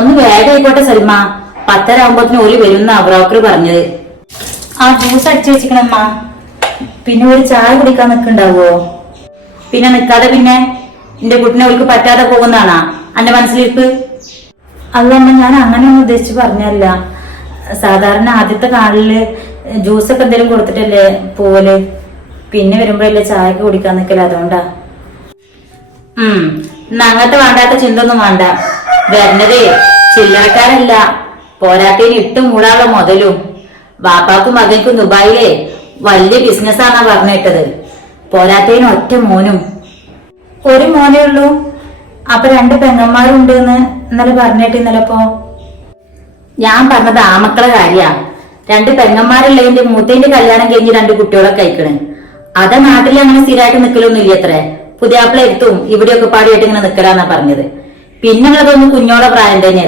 ഒന്ന് വേഗം ആയിക്കോട്ടെ സൽമ, 10:30 ഓല് വരുന്ന ബ്രോക്കർ പറഞ്ഞത്. ആ ജ്യൂസ് അടിച്ചു വെച്ചിക്കണമ്മ. പിന്നെ ഒരു ചായ കുടിക്കാൻ നിൽക്കുണ്ടാവോ? പിന്നെ നിക്കാതെ പിന്നെ എന്റെ കുട്ടിനെ അവൾക്ക് പറ്റാതെ പോകുന്നതാണാ എന്റെ മനസ്സിലിരിപ്പ്? അതമ്മ, ഞാൻ അങ്ങനെയൊന്നും ഉദ്ദേശിച്ച് പറഞ്ഞല്ല. സാധാരണ ആദ്യത്തെ കാലില് ജ്യൂസൊക്കെ എന്തെങ്കിലും കൊടുത്തിട്ടല്ലേ പോവല്. പിന്നെ വരുമ്പോഴല്ലേ ചായക്ക് കുടിക്കാൻ നിക്കല, അതുകൊണ്ടാ. അങ്ങനത്തെ വേണ്ടാത്ത ചിന്ത ഒന്നും വേണ്ട. വരുന്നതേ ചില്ലറക്കാരല്ല, പോരാട്ടേന് ഇട്ട് മൂടാനുള്ള മുതലും. ബാപ്പാക്കും മകൻക്കും ദുബായിലെ വലിയ ബിസിനസ്സാന്നാ പറഞ്ഞിട്ടത്. പോരാട്ടേന് ഒറ്റ മോനും. ഒരു മോനേ ഉള്ളൂ? അപ്പൊ 2 പെങ്ങന്മാരുണ്ട് എന്ന് ഇന്നലെ പറഞ്ഞിട്ട്. ഇന്നലെപ്പോ ഞാൻ പറഞ്ഞത് ആമക്കളെ കാര്യ. 2 പെങ്ങന്മാരുള്ളതിന്റെ മൂത്തേന്റെ കല്യാണം കഴിഞ്ഞ് 2 കുട്ടികളൊക്കെ അയക്കണ്. അതാ നാട്ടിൽ അങ്ങനെ സ്ഥിരമായിട്ട് നിക്കലൊന്നും ഇല്ല അത്രേ. പുതിയാപ്പിള എത്തും ഇവിടെയൊക്കെ പാടിയായിട്ട് ഇങ്ങനെ നിക്കലാന്നാ പറഞ്ഞത്. പിന്നെ ഉള്ളതൊന്നും കുഞ്ഞോളെ പ്രായം തന്നെ.